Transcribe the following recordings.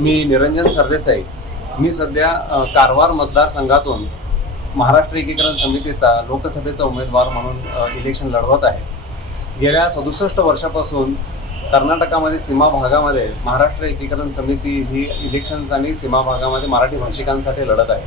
मी निरंजन सरदेसाई. मी सध्या कारवार मतदारसंघातून महाराष्ट्र एकीकरण समितीचा लोकसभेचा उमेदवार म्हणून इलेक्शन लढवत आहे. गेल्या 67 वर्षापासून कर्नाटकामध्ये सीमा भागामध्ये महाराष्ट्र एकीकरण समिती ही इलेक्शन्स आणि सीमा भागामध्ये मराठी भाषिकांसाठी लढत आहे.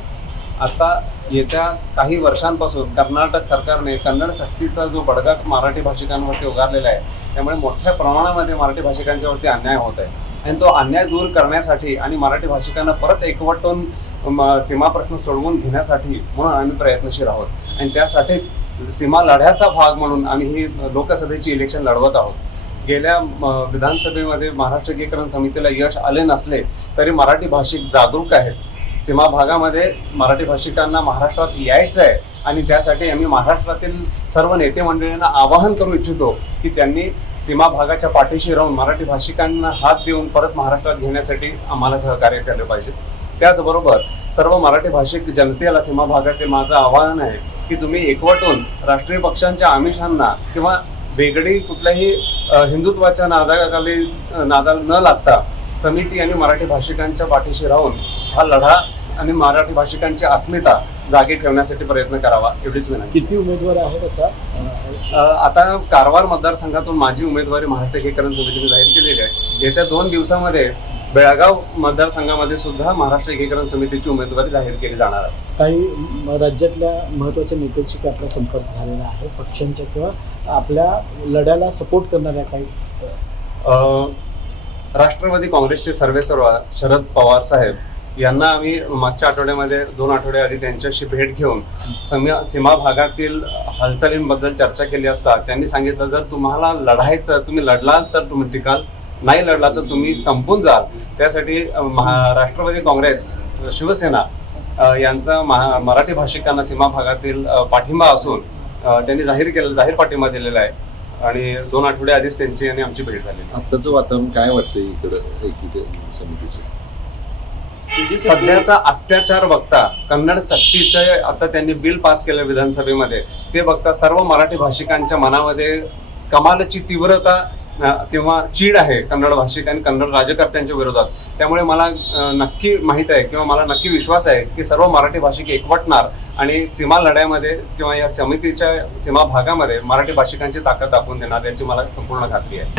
आता येत्या काही वर्षांपासून कर्नाटक सरकारने कन्नड सक्तीचा जो बडगा मराठी भाषिकांवरती उगारलेला आहे, त्यामुळे मोठ्या प्रमाणामध्ये मराठी भाषिकांच्यावरती अन्याय होत आहे आणि तो अन्याय दूर करण्यासाठी आणि मराठी भाषिकांना परत एकवटून सीमा प्रश्न सोडवून घेण्यासाठी म्हणून आम्ही प्रयत्नशील आहोत आणि त्यासाठीच सीमा लढ्याचा भाग म्हणून आम्ही ही लोकसभेची इलेक्शन लढवत आहोत. गेल्या विधानसभेमध्ये महाराष्ट्र एकीकरण समितीला यश आले नसले तरी मराठी भाषिक जागरूक आहेत. सीमा भागामध्ये मराठी भाषिकांना महाराष्ट्रात यायचं आहे आणि त्यासाठी आम्ही महाराष्ट्रातील सर्व नेते मंडळींना आवाहन करू इच्छितो की त्यांनी सीमा भागाच्या पाठीशी राहून मराठी भाषिकांना हात देऊन परत महाराष्ट्रात घेण्यासाठी आम्हाला सहकार्य केलं पाहिजे. त्याचबरोबर सर्व मराठी भाषिक जनतेला सीमा भागातील माझं आवाहन आहे की तुम्ही एकवटून राष्ट्रीय पक्षांच्या आमिषांना किंवा वेगळी कुठल्याही हिंदुत्वाच्या नादाला न लागता समिती आणि मराठी भाषिकांच्या पाठीशी राहून हा लढा आणि मराठी भाषिकांची अस्मिता जागी ठेवण्यासाठी प्रयत्न करावा, एवढीच विनंती. किती उमेदवार आहेत आता कारवार मतदारसंघातून माझी उमेदवारी महाराष्ट्र एकीकरण समितीने जाहीर केलेली आहे. येत्या 2 दिवसामध्ये बेळगाव मतदारसंघामध्ये सुद्धा महाराष्ट्र एकीकरण समितीची उमेदवारी जाहीर केली जाणार आहे. काही राज्यातल्या महत्त्वाच्या नेत्यांशी आपला संपर्क झालेला आहे, पक्षांच्या किंवा आपल्या लढ्याला सपोर्ट करणाऱ्या काही राष्ट्रवादी काँग्रेसचे सर्वेसर्वा शरद पवार साहेब यांना आम्ही मागच्या आठवड्यामध्ये 2 आठवडे आधी त्यांच्याशी भेट घेऊन सीमा भागातील हालचालींबद्दल चर्चा केली असता त्यांनी सांगितलं, जर तुम्हाला लढायचं, तुम्ही लढलाल तर तुम्ही टिकाल, नाही लढला तर तुम्ही संपून जाल. त्यासाठी राष्ट्रवादी काँग्रेस, शिवसेना यांचा मराठी भाषिकांना सीमा भागातील पाठिंबा असून त्यांनी जाहीर पाठिंबा दिलेला आहे आणि 2 आठवडे आधीच त्यांची आणि आमची भेट झाली. आत्ताचं वातावरण काय वाटतं इकडं एकीकरण समितीचं? सध्याचा अत्याचार बघता, कन्नड सक्तीचे आता त्यांनी बिल पास केलं विधानसभेमध्ये, ते बघता सर्व मराठी भाषिकांच्या मनामध्ये कमालची तीव्रता किंवा चीड आहे कन्नड भाषिक आणि कन्नड राज्यकर्त्यांच्या विरोधात. त्यामुळे मला नक्की माहीत आहे किंवा मला नक्की विश्वास आहे की सर्व मराठी भाषिक एकवटणार आणि सीमा लढ्यामध्ये किंवा या समितीच्या सीमा भागामध्ये मराठी भाषिकांची ताकद दाखवून देणार याची मला संपूर्ण खात्री आहे.